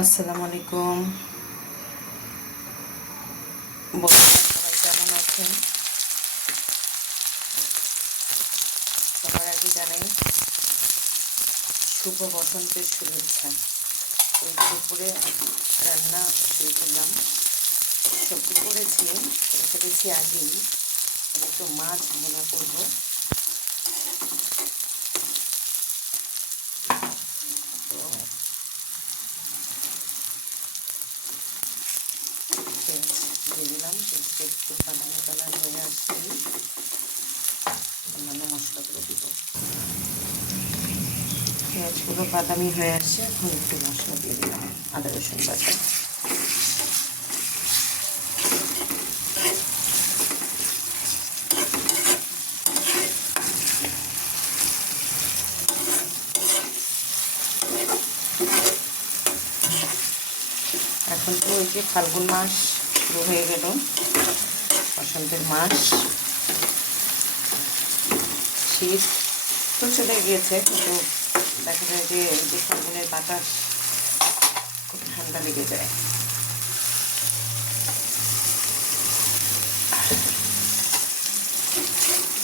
আসসালামু আলাইকুম বন্ধুরা, সবাই কেমন আছেন? সবার আগে জানাই শুভ বসন্তের শুভেচ্ছা। ওই দুপুরে রান্না শুরু করলাম, সবজি করেছি, কেটেছি আগেই। একটু মাছ ভুনা করবো। তো পেঁয়াজ দিয়ে দিলাম, পেঁয়াজটা একটু বাদামি কালার হয়ে আসলেই অন্যান্য মশলাগুলো দিব। পেঁয়াজগুলো বাদামি হয়ে আসছে, এখন একটু মশলা দিয়ে দিলাম, আদা রসুন বাটা। এখন তো ওই যে ফাল্গুন মাস শুরু হয়ে গেল, বসন্তের মাস। শীত তো চলে গিয়েছে, কিন্তু দেখা যায় যে ওই যে ফাল্গুনের বাতাস খুব ঠান্ডা লেগে যায়।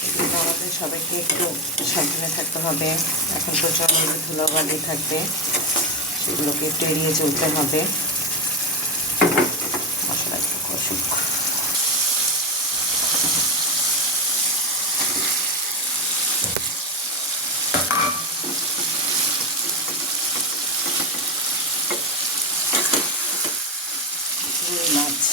এই জন্য আমাদের সবাইকে একটু সাবধানে থাকতে হবে। এখন প্রচণ্ড ধুলোবালি থাকবে, সেগুলোকে একটু এড়িয়ে চলতে হবে। মশলা একটু কষুক। মাছ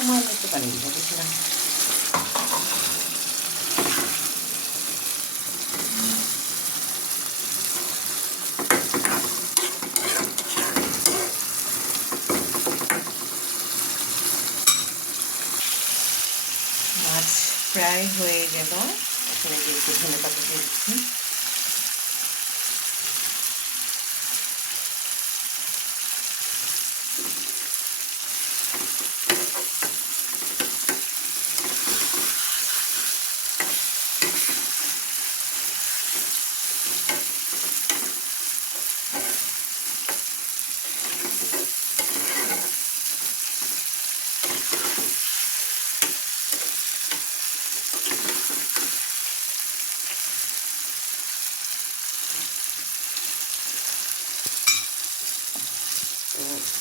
আমার একটু পানি দিব, বুঝলাম। মাছ প্রায় হয়ে গেল, এখানে একটু ধনে পাতা দিচ্ছি।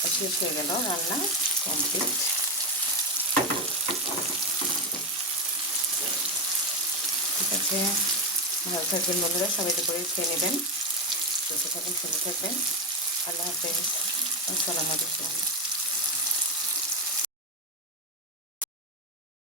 তো শেষ হয়ে গেল, রান্না কমপ্লিট। ঠিক আছে, ভালো থাকবেন বন্ধুরা, সবাই করে খেয়ে নেবেন। সুস্থ থাকবেন, সুন্দর থাকবেন। আল্লাহ হাফেজ, আসসালামু আলাইকুম।